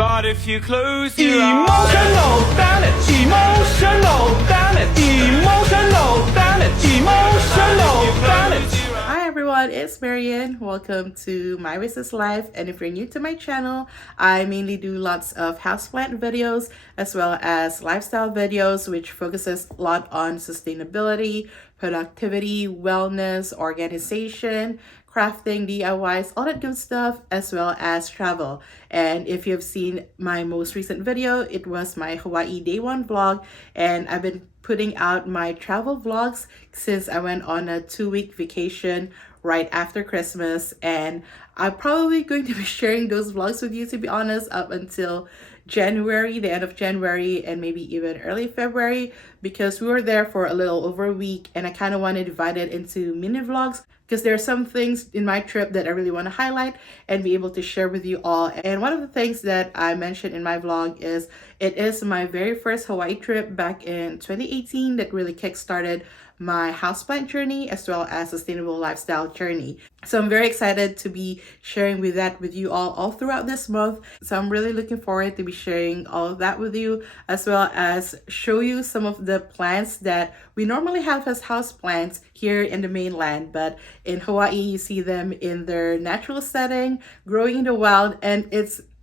But if you close your Emotional damage, emotional damage, emotional damage, emotional damage. Hi everyone, it's Marian. Welcome to My Business Life, and if you're new to my channel, I mainly do lots of houseplant videos as well as lifestyle videos, which focuses a lot on sustainability, productivity, wellness, organization, crafting, DIYs, all that good stuff, as well as travel. And if you've seen my most recent video, it was my Hawaii day one vlog, and I've been putting out my travel vlogs since I went on a 2-week vacation right after Christmas, and I'm probably going to be sharing those vlogs with you, to be honest, up until January, the end of January, and maybe even early February, because we were there for a little over a week, and I kind of want to divide it into mini vlogs because there are some things in my trip that I really want to highlight and be able to share with you all. And one of the things that I mentioned in my vlog is it is my very first Hawaii trip back in 2018 that really kickstarted my houseplant journey as well as sustainable lifestyle journey. So I'm very excited to be sharing that with you all throughout this month. So I'm really looking forward to be sharing all of that with you, as well as show you some of the plants that we normally have as houseplants here in the mainland, but in Hawaii you see them in their natural setting, growing in the wild, and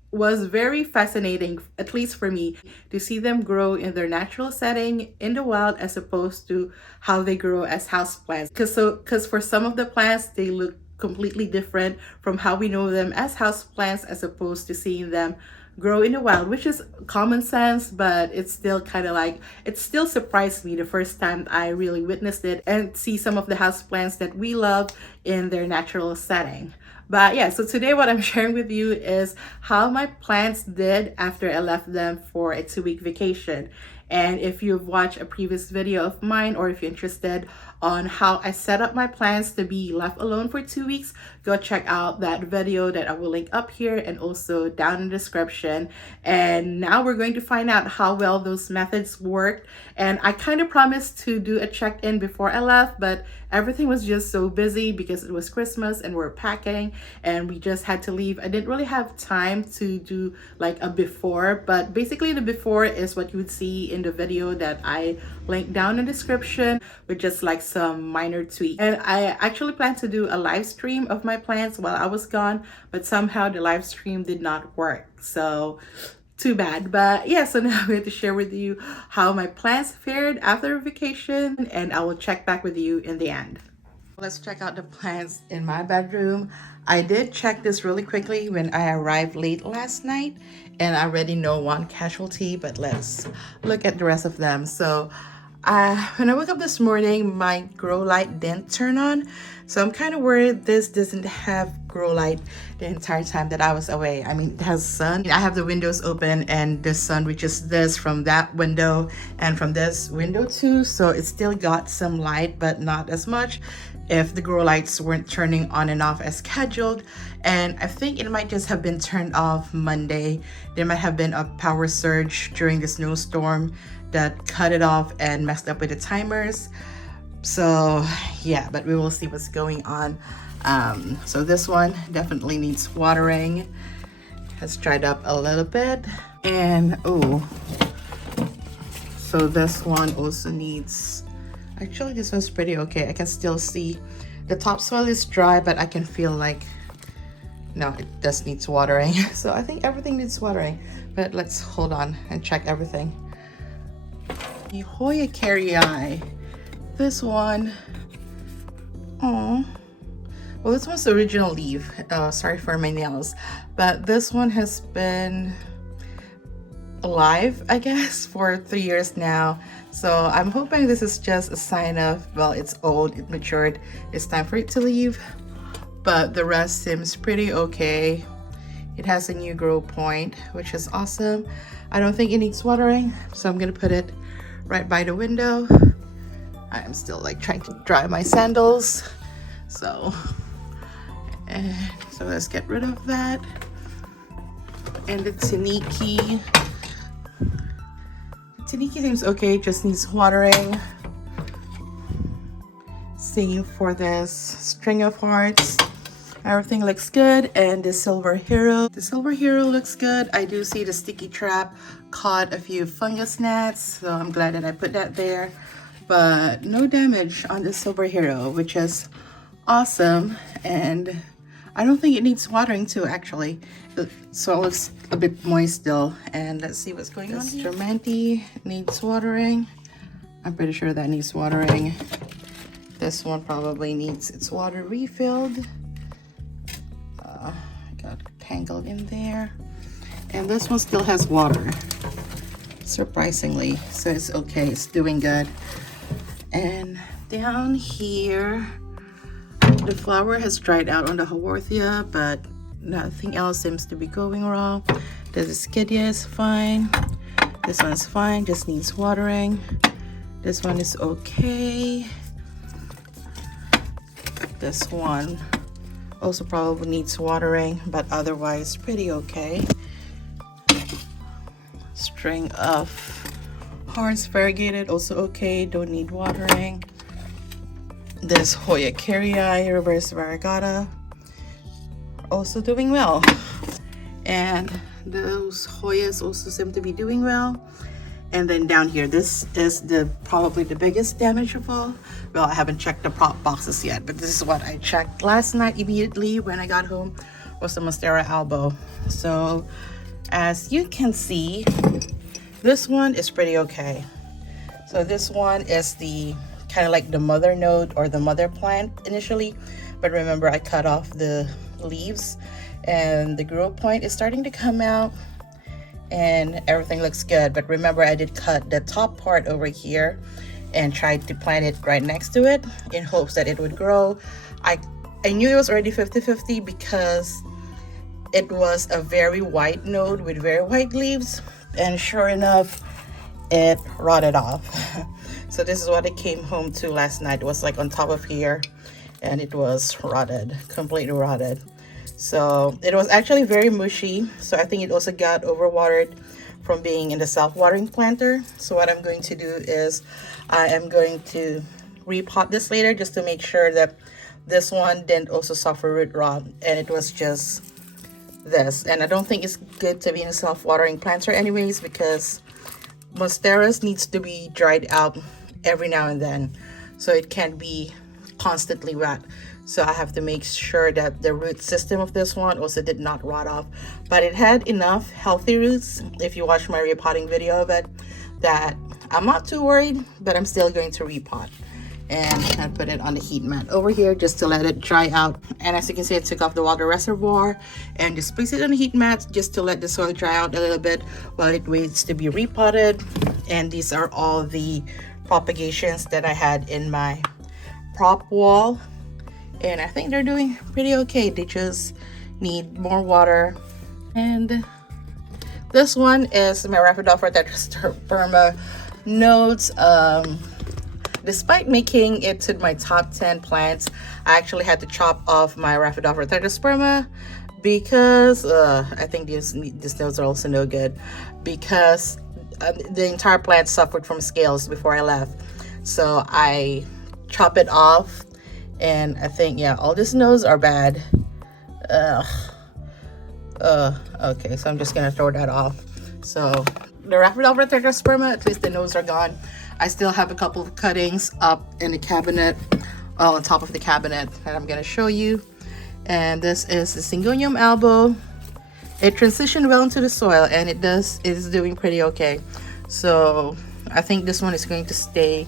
was very fascinating, at least for me, to see them grow in their natural setting in the wild as opposed to how they grow as houseplants. Because for some of the plants, they look completely different from how we know them as houseplants as opposed to seeing them grow in the wild, which is common sense, but it's still kind of like, it still surprised me the first time I really witnessed it and see some of the houseplants that we love in their natural setting. But yeah, so today what I'm sharing with you is how my plants did after I left them for a 2-week vacation. And if you've watched a previous video of mine, or if you're interested on how I set up my plants to be left alone for 2 weeks, go check out that video that I will link up here and also down in the description. And now we're going to find out how well those methods worked. And I kind of promised to do a check-in before I left, but everything was just so busy because it was Christmas and we're packing and we just had to leave. I didn't really have time to do like a before, but basically the before is what you would see in the video that I linked down in the description with just like some minor tweaks. And I actually planned to do a live stream of my plants while I was gone, but somehow the live stream did not work. So too bad. But yeah, so now I'm going to share with you how my plants fared after vacation, and I will check back with you in the end. Let's check out the plants in my bedroom. I did check this really quickly when I arrived late last night, and I already know one casualty, but let's look at the rest of them. So when I woke up this morning, my grow light didn't turn on. So I'm kind of worried this doesn't have grow light the entire time that I was away. I mean, it has sun. I have the windows open and the sun reaches this from that window and from this window too. So it still got some light, but not as much if the grow lights weren't turning on and off as scheduled. And I think it might just have been turned off Monday. There might have been a power surge during the snowstorm that cut it off and messed up with the timers. So yeah, but we will see what's going on. So this one definitely needs watering. Has dried up a little bit. And so this one also needs, actually this one's pretty okay. I can still see the topsoil is dry, but I can feel like, no, it just needs watering. So I think everything needs watering, but let's hold on and check everything. The Hoya carrii, this one, well, this one's the original leaf. Sorry for my nails, but this one has been alive, I guess, for 3 years now. So I'm hoping this is just a sign of, well, it's old, it matured, it's time for it to leave. But the rest seems pretty okay. It has a new grow point, which is awesome. I don't think it needs watering, so I'm gonna put it right by the window. I am still like trying to dry my sandals. So let's get rid of that. And the Taniki seems okay, just needs watering. Same for this string of hearts. Everything looks good. And the silver hero looks good. I do see the sticky trap caught a few fungus gnats, so I'm glad that I put that there. But no damage on the silver hero, which is awesome. And I don't think it needs watering too, actually. The soil looks a bit moist still. And let's see what's going on here. Stramanti needs watering. I'm pretty sure that needs watering. This one probably needs its water refilled. Got tangled in there. And this one still has water, surprisingly. So it's okay, it's doing good. And down here, the flower has dried out on the Haworthia, but nothing else seems to be going wrong. The Scidia is fine. This one's fine, just needs watering. This one is okay. This one also probably needs watering, but otherwise pretty okay. String of hearts variegated, also okay, don't need watering. This Hoya Carrii reverse variegata, also doing well. And those Hoyas also seem to be doing well. And then down here, this is probably the biggest damage of all. Well, I haven't checked the prop boxes yet, but this is what I checked last night immediately when I got home, was the Monstera albo. So as you can see, this one is pretty okay. So this one is the kind of like the mother node or the mother plant initially, but remember I cut off the leaves and the growth point is starting to come out and everything looks good. But remember, I did cut the top part over here and tried to plant it right next to it in hopes that it would grow. I knew it was already 50-50 because it was a very white node with very white leaves, and sure enough, it rotted off. So this is what it came home to last night. It was like on top of here and it was rotted, completely rotted. So it was actually very mushy. So I think it also got overwatered from being in the self-watering planter. So what I'm going to do is I am going to repot this later just to make sure that this one didn't also suffer root rot, and it was just this. And I don't think it's good to be in a self-watering planter anyways, because Monsteras needs to be dried out every now and then, so it can't be constantly wet. So I have to make sure that the root system of this one also did not rot off, but it had enough healthy roots, if you watch my repotting video of it, that I'm not too worried. But I'm still going to repot, and I put it on the heat mat over here just to let it dry out. And as you can see, I took off the water reservoir and just place it on the heat mat just to let the soil dry out a little bit while it waits to be repotted. And these are all the propagations that I had in my prop wall, and I think they're doing pretty okay. They just need more water. And this one is my Rhaphidophora tetrasperma nodes. Despite making it to my top 10 plants, I actually had to chop off my Rhaphidophora tetrasperma because I think these nodes are also no good, because the entire plant suffered from scales before I left. So I chop it off, and I think, yeah, all these nodes are bad. Okay, so I'm just gonna throw that off. So the Rhaphidophora tetrasperma, at least the nodes are gone. I still have a couple of cuttings up in the cabinet, on top of the cabinet, that I'm gonna show you. And this is the Syngonium albo. It transitioned well into the soil, and it is doing pretty okay. So I think this one is going to stay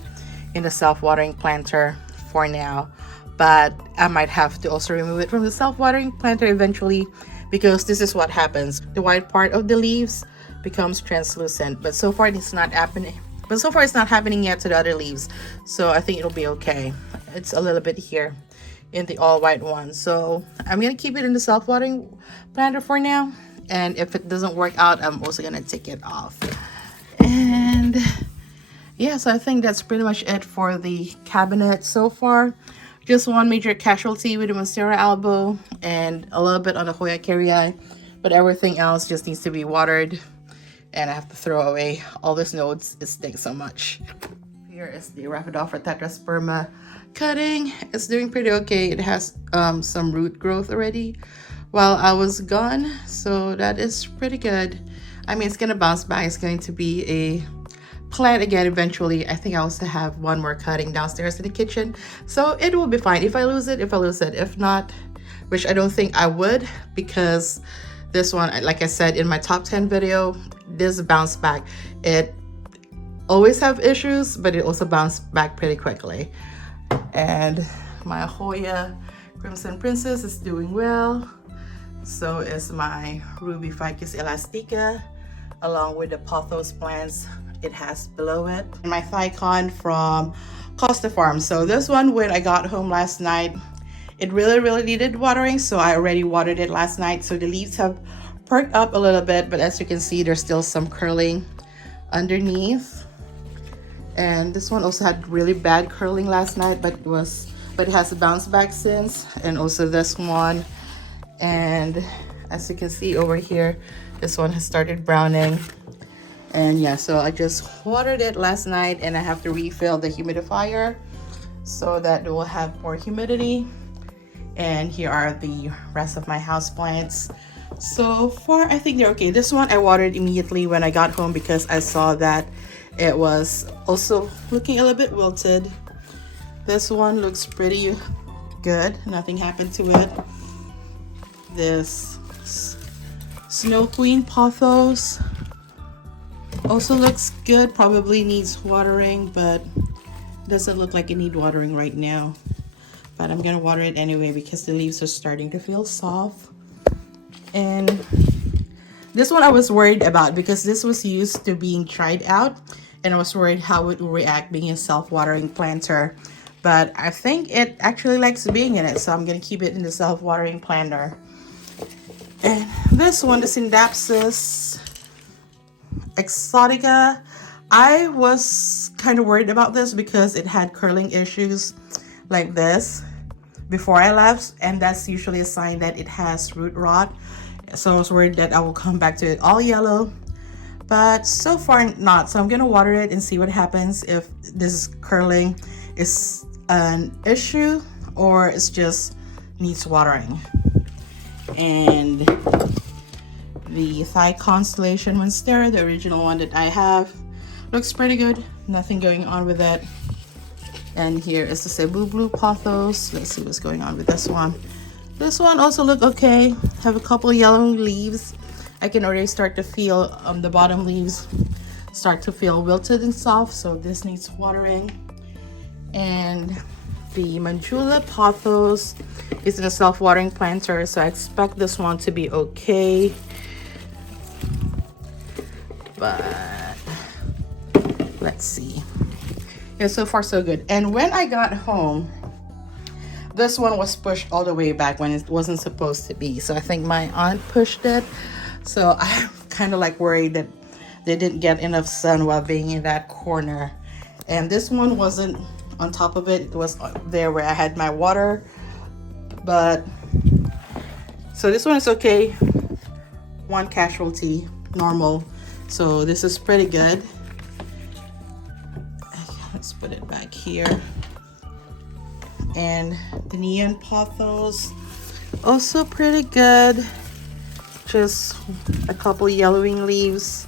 in the self-watering planter for now, but I might have to also remove it from the self-watering planter eventually, because this is what happens. The white part of the leaves becomes translucent, but so far it's not happening. But so far it's not happening yet to the other leaves, so I think it'll be okay. It's a little bit here in the all white one, so I'm gonna keep it in the self-watering planter for now, and if it doesn't work out, I'm also gonna take it off. And yeah, so I think that's pretty much it for the cabinet so far. Just one major casualty with the Monstera albo and a little bit on the Hoya Carrii, but everything else just needs to be watered, and I have to throw away all these nodes. It stinks so much. here is the Rhaphidophora tetrasperma cutting. It's doing pretty okay. It has some root growth already while I was gone, so that is pretty good. I mean, it's gonna bounce back. It's going to be a plant again eventually. I think I also have one more cutting downstairs in the kitchen, so it will be fine. If I lose it, if not, which I don't think I would, because this one, like I said in my top 10 video, this bounce back. It always have issues, but it also bounced back pretty quickly. And my Hoya Crimson Princess is doing well. So is my Ruby Ficus elastica, along with the pothos plants it has below it. And my Thicon from Costa Farm. So this one, when I got home last night, it really needed watering, so I already watered it last night. So the leaves have perked up a little bit, but as you can see, there's still some curling underneath. And this one also had really bad curling last night, but it has bounced back since. And also this one, and as you can see over here, this one has started browning. And yeah, so I just watered it last night, and I have to refill the humidifier so that it will have more humidity. And here are the rest of my houseplants. So far, I think they're okay. This one I watered immediately when I got home because I saw that it was also looking a little bit wilted. This one looks pretty good. Nothing happened to it. This Snow Queen pothos also looks good. Probably needs watering, but doesn't look like it needs watering right now. But I'm gonna water it anyway because the leaves are starting to feel soft. And this one I was worried about because this was used to being tried out, and I was worried how it would react being a self-watering planter. But I think it actually likes being in it, so I'm gonna keep it in the self-watering planter. And this one, the Syndapsis Exotica, I was kind of worried about this because it had curling issues like this before I left, and that's usually a sign that it has root rot. So I was worried that I will come back to it all yellow, but so far not. So I'm gonna water it and see what happens, if this curling is an issue or it's just needs watering. And the Thigh Constellation Monstera, the original one that I have, looks pretty good. Nothing going on with it. And here is the Cebu Blue pothos. Let's see what's going on with this one. This one also look okay. Have a couple yellow leaves. I can already start to feel the bottom leaves start to feel wilted and soft, so this needs watering. And the Manjula pothos is in a self-watering planter, so I expect this one to be okay. But let's see. Yeah, so far so good. And when I got home, this one was pushed all the way back when it wasn't supposed to be. So I think my aunt pushed it. So I'm kind of like worried that they didn't get enough sun while being in that corner. And this one wasn't on top of it. It was there where I had my water. But so this one is okay. One casualty, normal. So this is pretty good. Let's put it back here. And the Neon pothos, also pretty good. Just a couple yellowing leaves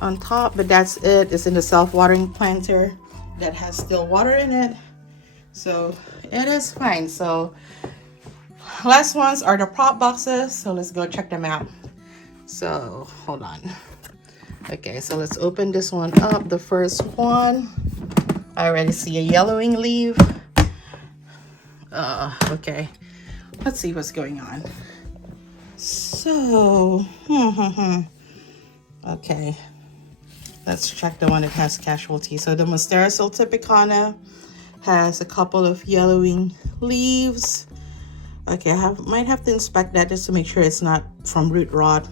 on top, but that's it. It's in the self-watering planter that has still water in it, so it is fine. So last ones are the prop boxes, so let's go check them out. So hold on. Okay, so let's open this one up. The first one, I already see a yellowing leaf. Okay, let's see what's going on. So okay, let's check the one that has casualty. So the Monstera Sultipicana has a couple of yellowing leaves. Okay, might have to inspect that just to make sure it's not from root rot,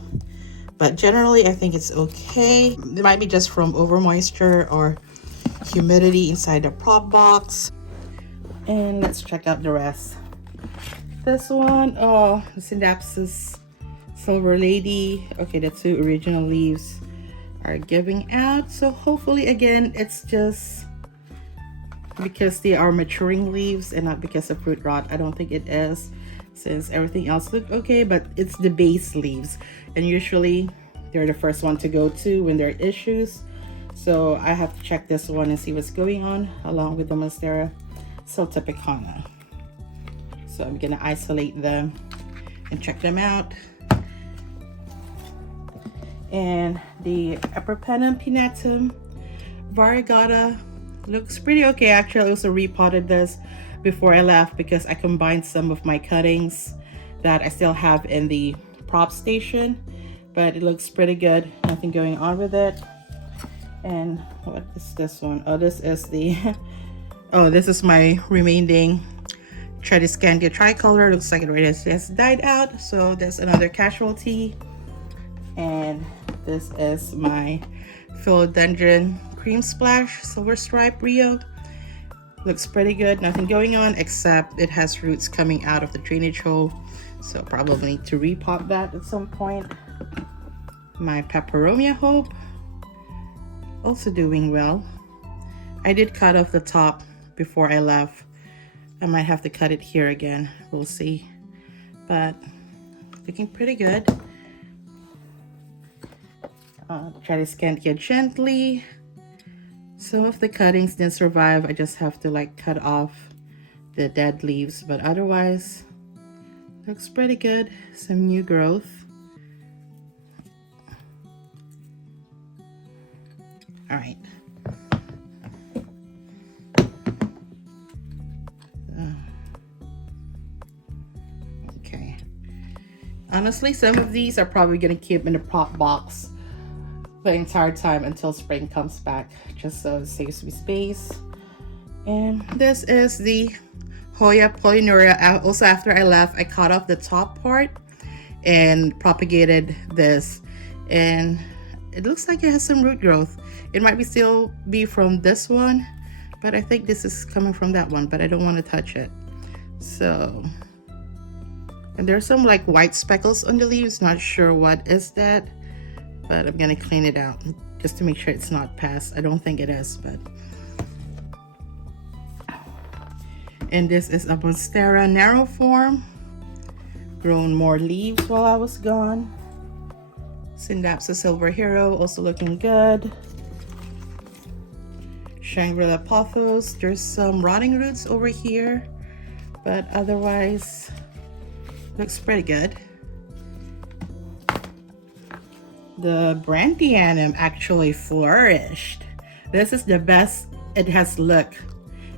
but generally I think it's okay. It might be just from over moisture or humidity inside the prop box. And let's check out the rest. This one, oh, the Syndapsis Silver Lady. Okay, the two original leaves are giving out, so hopefully again it's just because they are maturing leaves and not because of fruit rot. I don't think it is, since everything else looked okay, but it's the base leaves, and usually they're the first one to go to when there are issues. So I have to check this one and see what's going on, along with the Monstera Celtipicana. So I'm gonna isolate them and check them out. And the Epipenum pinnatum variegata looks pretty okay. Actually, I also repotted this before I left because I combined some of my cuttings that I still have in the prop station, but it looks pretty good. Nothing going on with it. And what is this one? Oh, this is the oh, this is my remaining Tradescantia tricolor. Looks like it already has died out, so that's another casualty. And this is my philodendron cream splash silver stripe Rio. Looks pretty good. Nothing going on except it has roots coming out of the drainage hole, so probably need to repot that at some point. My peperomia hope, also doing well. I did cut off the top before I left. I might have to cut it here again, we'll see, but looking pretty good. Try to Tradescantia gently. Some of the cuttings didn't survive. I just have to like cut off the dead leaves, but otherwise looks pretty good. Some new growth. All right. Okay. Honestly, some of these are probably gonna keep in the prop box the entire time until spring comes back, just so it saves me space. And this is the Hoya polynuria. Also, after I left, I cut off the top part and propagated this, and it looks like it has some root growth. It might still be from this one, but I think this is coming from that one, but I don't want to touch it. So, and there's some like white speckles on the leaves, not sure what is that, but I'm gonna clean it out just to make sure it's not past. I don't think it is, but. And this is a Monstera narrow form, grown more leaves while I was gone. Syndapsa Silver Hero, also looking good. Shangri-La Pothos, there's some rotting roots over here, but otherwise looks pretty good. The Brantianum actually flourished. This is the best it has looked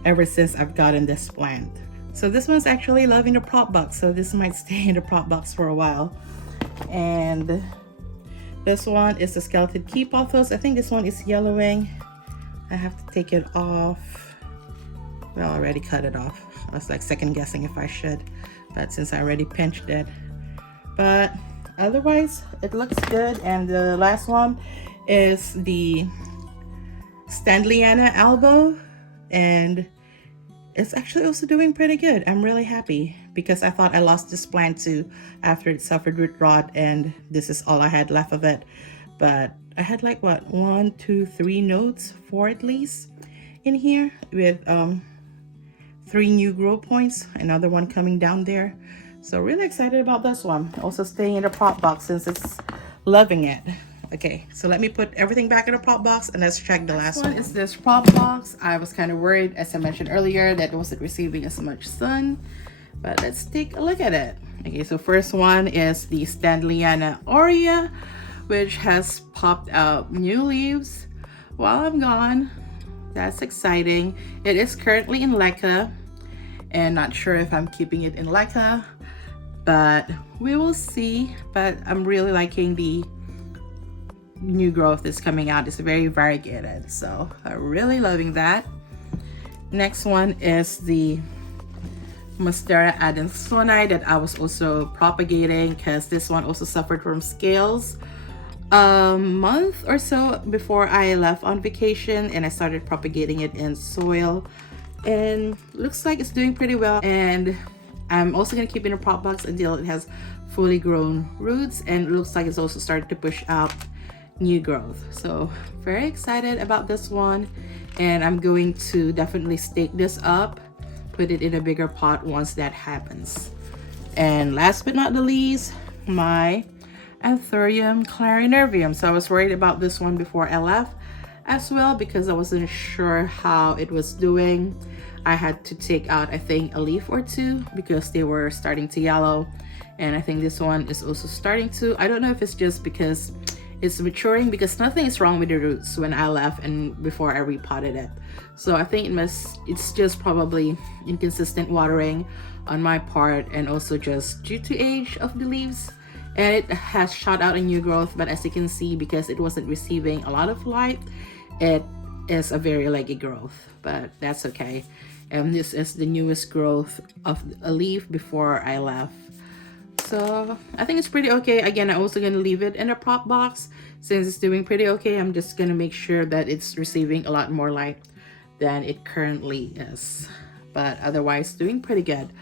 ever since I've gotten this plant. So this one's actually loving the prop box, so this might stay in the prop box for a while. And this one is the Skeleton Key Pothos. I think this one is yellowing. I have to take it off. Well, I already cut it off. I was like second guessing if I should, but since I already pinched it. But otherwise, it looks good. And the last one is the Stanleyana albo, and it's actually also doing pretty good. I'm really happy because I thought I lost this plant too after it suffered root rot, and this is all I had left of it. But I had like what, 1, 2, 3 nodes, 4 at least in here, with 3 new grow points, another one coming down there. So really excited about this one. Also staying in the prop box since it's loving it. Okay, so let me put everything back in the prop box and let's check the last one. Is this prop box. I was kind of worried, as I mentioned earlier, that it wasn't receiving as much sun, but let's take a look at it. Okay, so first one is the Stanleyana aurea, which has popped out new leaves while I'm gone. That's exciting. It is currently in leca, and not sure if I'm keeping it in leca, but we will see. But I'm really liking the new growth that's coming out. It's very variegated, so I'm really loving that. Next one is the Monstera adansoni that I was also propagating, because this one also suffered from scales a month or so before I left on vacation, and I started propagating it in soil, and looks like it's doing pretty well. And I'm also going to keep it in a prop box until it has fully grown roots, and it looks like it's also started to push out new growth. So very excited about this one. And I'm going to definitely stake this up, put it in a bigger pot once that happens. And last but not the least, my Anthurium clarinervium. So I was worried about this one before I left as well because I wasn't sure how it was doing. I had to take out, I think, a leaf or two because they were starting to yellow. And I think this one is also starting to. I don't know if it's just because it's maturing, because nothing is wrong with the roots when I left and before I repotted it. So I think it's just probably inconsistent watering on my part, and also just due to age of the leaves. And it has shot out a new growth, but as you can see, because it wasn't receiving a lot of light, it is a very leggy growth, but that's okay. And this is the newest growth of a leaf before I left. So I think it's pretty okay. Again, I'm also gonna leave it in a prop box. Since it's doing pretty okay, I'm just gonna make sure that it's receiving a lot more light than it currently is. But otherwise, doing pretty good.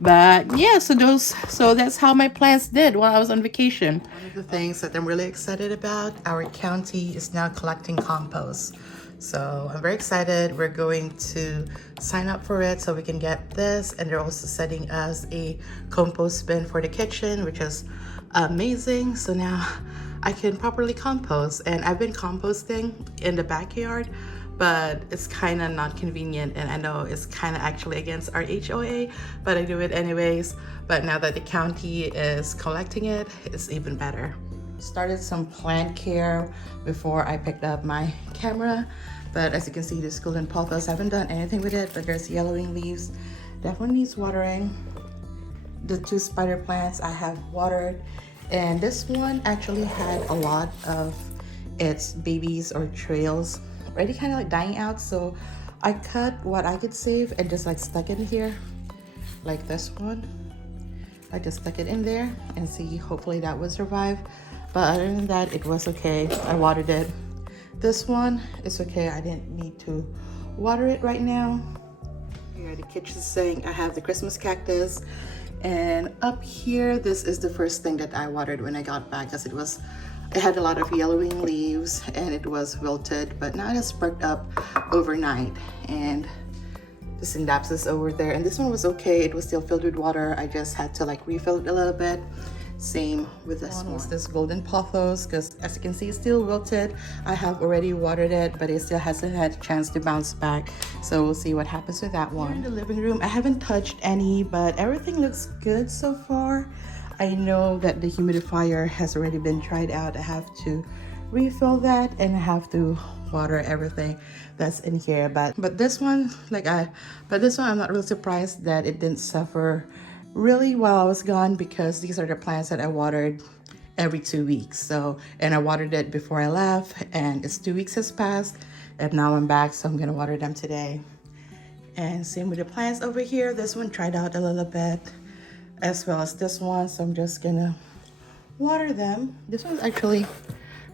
But yeah, so that's how my plants did while I was on vacation. One of the things that I'm really excited about, our county is now collecting compost. So I'm very excited. We're going to sign up for it so we can get this, and they're also setting us a compost bin for the kitchen, which is amazing. So now I can properly compost, and I've been composting in the backyard, but it's kind of not convenient, and I know it's kind of actually against our HOA, but I do it anyways. But now that the county is collecting it, it's even better. Started some plant care before I picked up my camera, but as you can see, this golden pothos, I haven't done anything with it, but there's yellowing leaves, definitely needs watering. The two spider plants I have watered, and this one actually had a lot of its babies or trails already kind of like dying out, so I cut what I could save and just like stuck it in here, like this one. I just stuck it in there and see, hopefully that would survive. But other than that, it was okay. I watered it. This one is okay. I didn't need to water it right now. Here, the kitchen sink, I have the Christmas cactus. And up here, this is the first thing that I watered when I got back, because it had a lot of yellowing leaves and it was wilted, but now it has perked up overnight. And the Synapsis over there, and this one was okay. It was still filled with water. I just had to like refill it a little bit. Same with this one. Was this golden pothos, because as you can see, it's still wilted. I have already watered it, but it still hasn't had a chance to bounce back. So we'll see what happens with that one. Here in the living room, I haven't touched any, but everything looks good so far. I know that the humidifier has already been tried out. I have to refill that, and I have to water everything that's in here. But this one, I'm not really surprised that it didn't suffer really while I was gone, because these are the plants that I watered every 2 weeks. So, and I watered it before I left, and it's 2 weeks has passed, and now I'm back, so I'm gonna water them today. And same with the plants over here. This one tried out a little bit, as well as this one, so I'm just gonna water them. This one's actually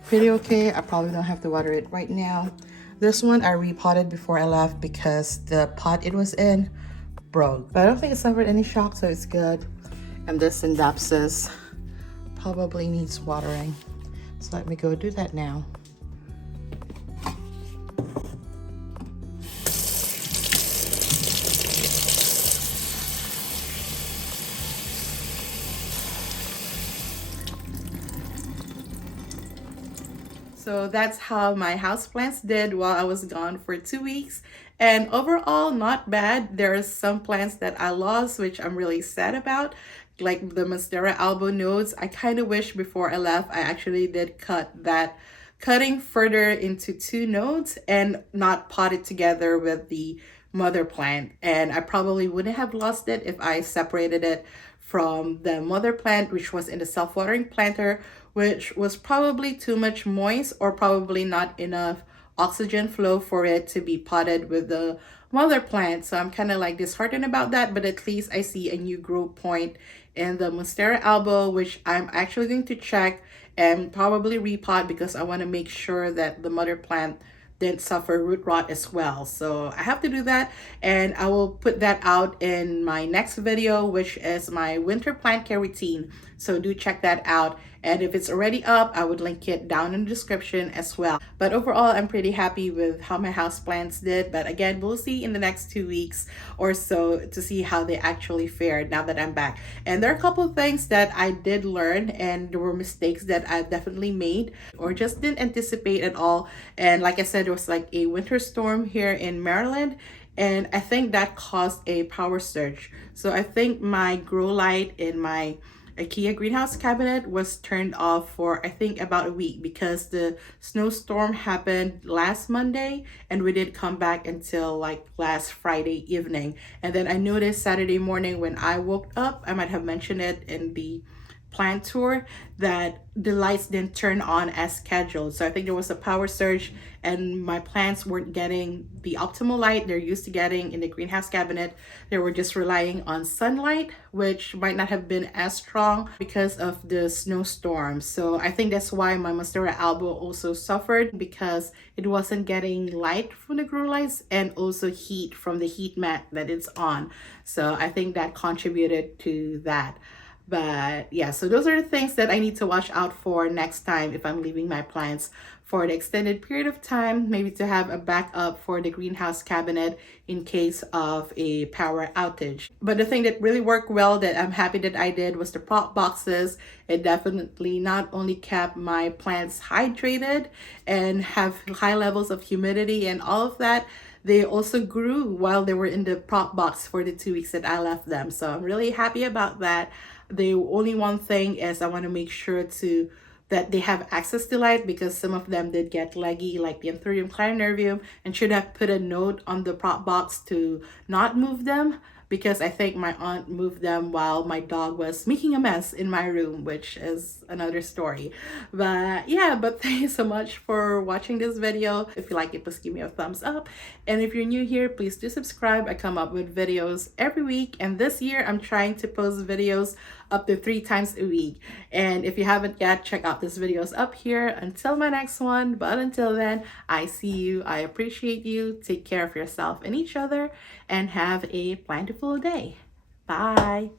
pretty okay. I probably don't have to water it right now. This one I repotted before I left because the pot it was in broke, but I don't think it suffered any shock, so it's good. And this Synapsis probably needs watering, so let me go do that now. So that's how my houseplants did while I was gone for 2 weeks. And overall, not bad. There are some plants that I lost, which I'm really sad about, like the Monstera albo nodes. I kind of wish before I left, I actually did cut that cutting further into 2 nodes and not pot it together with the mother plant. And I probably wouldn't have lost it if I separated it from the mother plant, which was in the self-watering planter, which was probably too much moist or probably not enough oxygen flow for it to be potted with the mother plant. So I'm kind of like disheartened about that, but at least I see a new growth point in the Monstera albo, which I'm actually going to check and probably repot, because I want to make sure that the mother plant didn't suffer root rot as well. So I have to do that, and I will put that out in my next video, which is my winter plant care routine. So do check that out. And if it's already up, I would link it down in the description as well. But overall, I'm pretty happy with how my houseplants did. But again, we'll see in the next 2 weeks or so to see how they actually fared now that I'm back. And there are a couple of things that I did learn, and there were mistakes that I definitely made or just didn't anticipate at all. And like I said, there was like a winter storm here in Maryland, and I think that caused a power surge. So I think my grow light in my IKEA greenhouse cabinet was turned off for I think about a week because the snowstorm happened last Monday and we didn't come back until like last Friday evening. And then I noticed Saturday morning when I woke up, I might have mentioned it in the plant tour, that the lights didn't turn on as scheduled. So I think there was a power surge and my plants weren't getting the optimal light they're used to getting in the greenhouse cabinet. They were just relying on sunlight, which might not have been as strong because of the snowstorm. So I think that's why my Monstera albo also suffered, because it wasn't getting light from the grow lights and also heat from the heat mat that it's on. So I think that contributed to that. But yeah, so those are the things that I need to watch out for next time if I'm leaving my plants for an extended period of time, maybe to have a backup for the greenhouse cabinet in case of a power outage. But the thing that really worked well that I'm happy that I did was the prop boxes. It definitely not only kept my plants hydrated and have high levels of humidity and all of that, they also grew while they were in the prop box for the 2 weeks that I left them. So I'm really happy about that. The only one thing is I want to make sure that they have access to light, because some of them did get leggy, like the Anthurium clarinervium, and should have put a note on the prop box to not move them, because I think my aunt moved them while my dog was making a mess in my room, which is another story. But yeah, but thank you so much for watching this video. If you like it, please give me a thumbs up. And if you're new here, please do subscribe. I come up with videos every week, and this year I'm trying to post videos up to 3 times a week. And if you haven't yet, check out this videos up here until my next one. But until then, I see you, I appreciate you, take care of yourself and each other, and have a plentiful day. Bye.